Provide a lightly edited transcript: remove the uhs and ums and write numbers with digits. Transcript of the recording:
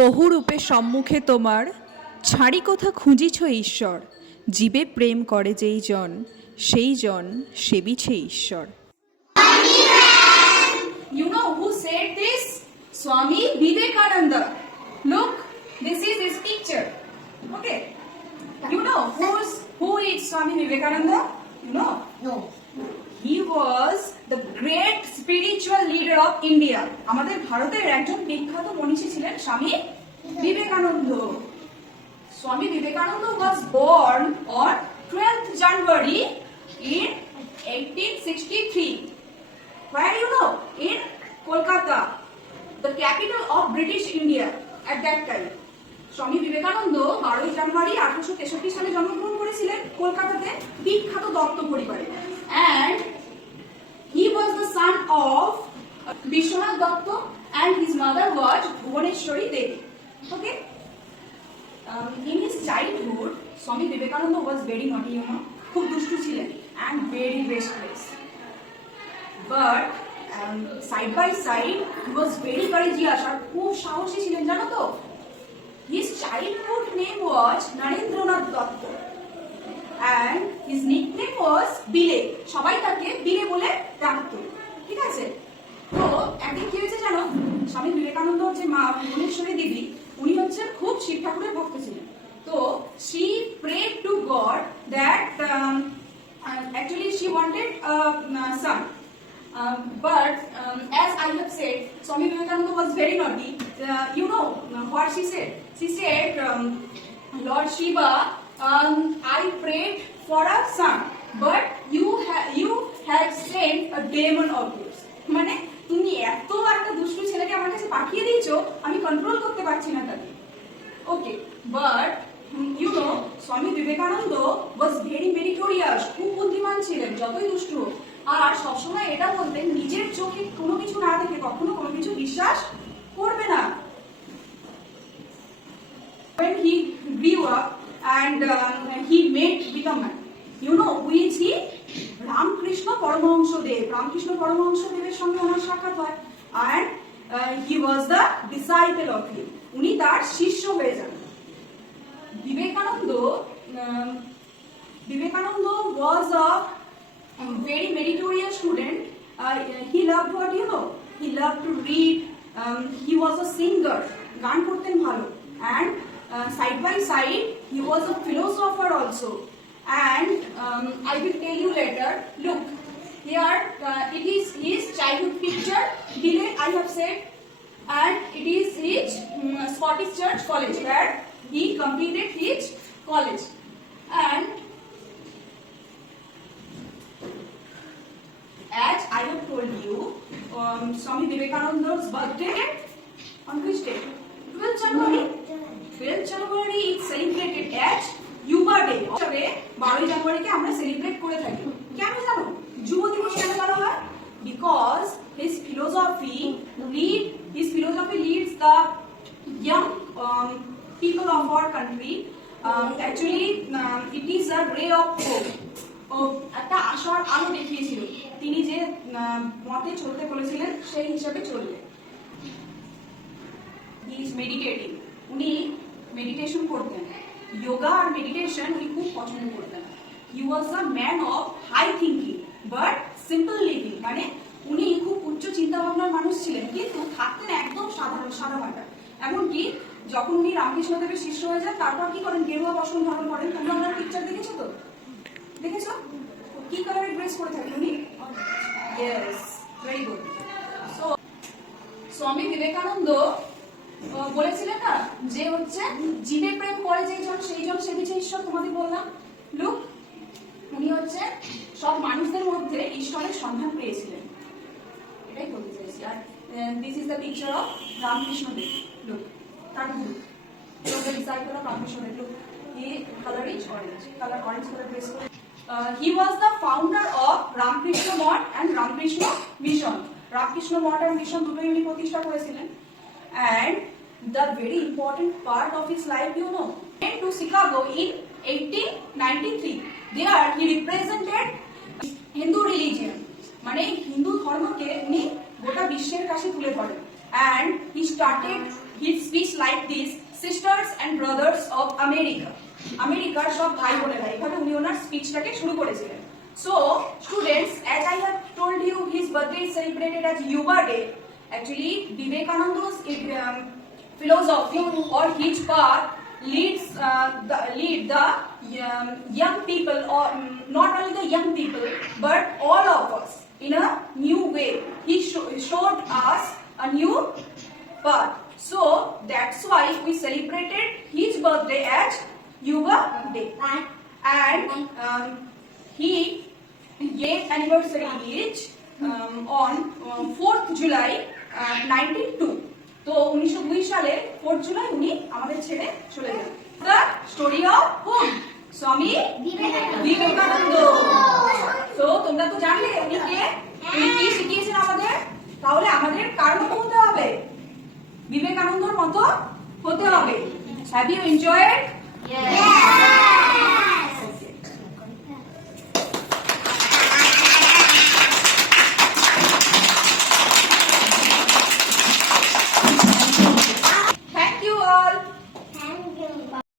বহুরূপে সম্মুখে তোমার ছাড়ি কোথা খুঁজিছ ঈশ্বর, জীবে প্রেম করে যেই জন সেই জন সেবিছে ঈশ্বর। You know who said this? Swami Vivekananda. Look, this is his picture. Okay. You know who is Swami Vivekananda? You know? No. He was the great spiritual leader of India. আমাদের ভারতের একজন বিখ্যাত মনীষী ছিলেন স্বামী Vivekananda. Swami Vivekananda was born on 12th January in 1863. Where you know? In Kolkata, the capital of British India at that time. Swami বিবেকানন্দ 12 জানুয়ারি 1863 সালে জন্মগ্রহণ করেছিলেন কলকাতাতে বিখ্যাত দত্ত পরিবারে। And he was the son of Vishwanath Datta and his mother was Bhuvaneshwari Devi. Okay? In his childhood, Swami Vivekananda was very naughty, you know, খুব দুষ্টু ছিলেন and very restless. But side by side, he was very courageous আর খুব সাহসী ছিলেন, জানো তো? His childhood name was Narendranath Datta and his nickname was Bile. সবাই তাকে বিলে বলে ডাকতো, ঠিক আছে? তো একদিন কি হয়েছে জানো, স্বামী বিবেকানন্দ যে মা ভুবনেশ্বরী দেবী, উনি হচ্ছেন খুব শিব ঠাকুরের ভক্ত ছিলেন। তো she prayed to God that actually she wanted a son. But as I have said, Swami Vivekananda was very naughty. You know what she said? She said, Lord Shiva, I prayed for a son, but you had sent a demon of yours. মানে তুমি এত একটা দুষ্টু ছেলেকে আমার কাছে পাঠিয়ে দিয়েছো, আমি কন্ট্রোল করতে পারছি না তাকে। ওকে, but you know, Swami Vivekananda was very curious, খুব বুদ্ধিমান ছিলেন যতই দুষ্টু হোক, আর সবসময় এটা বলতেন নিজের চোখে কোনো কিছু না দেখে কখনো কোনো কিছু বিশ্বাস করবে না। When he grew up and he met with a man, you know who is he? Ramakrishna পরমহংস দেব। রামকৃষ্ণ পরমহংস দেবের সঙ্গে ওনার সাক্ষাৎ হয় and he was the disciple of him. উনি তার শিষ্য হয়ে যান। Vivekananda was a very meritorious student. He loved what, you know? He loved to read. He was a singer. গান করতেন ভালো। And side by side, he was a philosopher also. And I will tell you later. Look, here it is his childhood picture. Delay I have said, and it is his Scottish Church College where he completed his college. And as I have told you, Swami Vivekananda's birthday on which day? 12th January. 12th January is celebrated as Yuva Day. 12 জানুয়ারিকে আমরা সেলিব্রেট করে থাকি। কেন জানো যুব দিবস কেন করা হয়? Because his philosophy leads the young people of our country. Actually, it is a ray of hope. একটা আশার আলো দেখিয়েছিল। তিনি যে মতে চলতে বলেছিলেন সেই হিসাবে চললেন। He is meditating. উনি মেডিটেশন করতেন। যোগা আর মেডিটেশন উনি খুব পছন্দ করতেন। He was a man of high thinking but simple living. মানে উনি খুব উচ্চ চিন্তা ভাবনার মানুষ ছিলেন কিন্তু থাকতেন একদম সাদা মাটা। এমনকি যখন উনি রামকৃষ্ণ দেবের শিষ্য হয়ে যান তারপর কি করেন, গেরুয়া বস্ত্র ধারণ করেন। তোমরা ওনার পিকচার দেখেছো তো? দেখেছো কি কালারের ড্রেস পরে থাকেন উনি? Yes, very good. So Swami বিবেকানন্দ বলেছিলেন না যে হচ্ছে জীবে প্রেম করে যেই জন সেই জন সেবিছে ঈশ্বর। তোমাদের বললাম, লুক, উনি হচ্ছে সব মানুষদের মধ্যে ঈশ্বরের সন্ধান পেয়েছিলেন, এটাই বলতে চাইছি। আর this is the picture of Ramakrishna Dev. Look, look, the disciple of Ramkrishna Dev. Look, color is orange color dress. He was the founder of Ramkrishna Math and Ramkrishna Mission. Ramkrishna Math and Mission দুটোই উনি প্রতিষ্ঠা করেছিলেন। And the very important part of his life, you know, went to Chicago in 1893. There he represented Hindu religion. মানে হিন্দু ধর্মকে উনি গোটা বিশ্বের কাছে তুলে ধরেন। And he started his speech like this, sisters and brothers of America. আমেরিকার সব ভাই বোনেরা, এভাবে উনি ওনার স্পিচটাকে শুরু করেছিলেন। So, students, as I have told you, his birthday is celebrated as Yuva Day. Actually, Vivekananda's philosophy or his path lead the young people, or not only the young people, but all of us in a new way. He showed us a new path. So that's why we celebrated his birthday as Yuva Day. And his anniversary is on 4th July 1902. তো 1902 সালে 4th জুলাই উনি আমাদের ছেড়ে চলে যান। The story of whom? Swami বিবেকানন্দ। তো তোমরা তো জানলে উনি কে, উনি কি শিখিয়েছেন আমাদের। তাহলে আমাদের কার মতো হতে হবে? বিবেকানন্দর মতো হতে হবে। Have you enjoyed? Yes.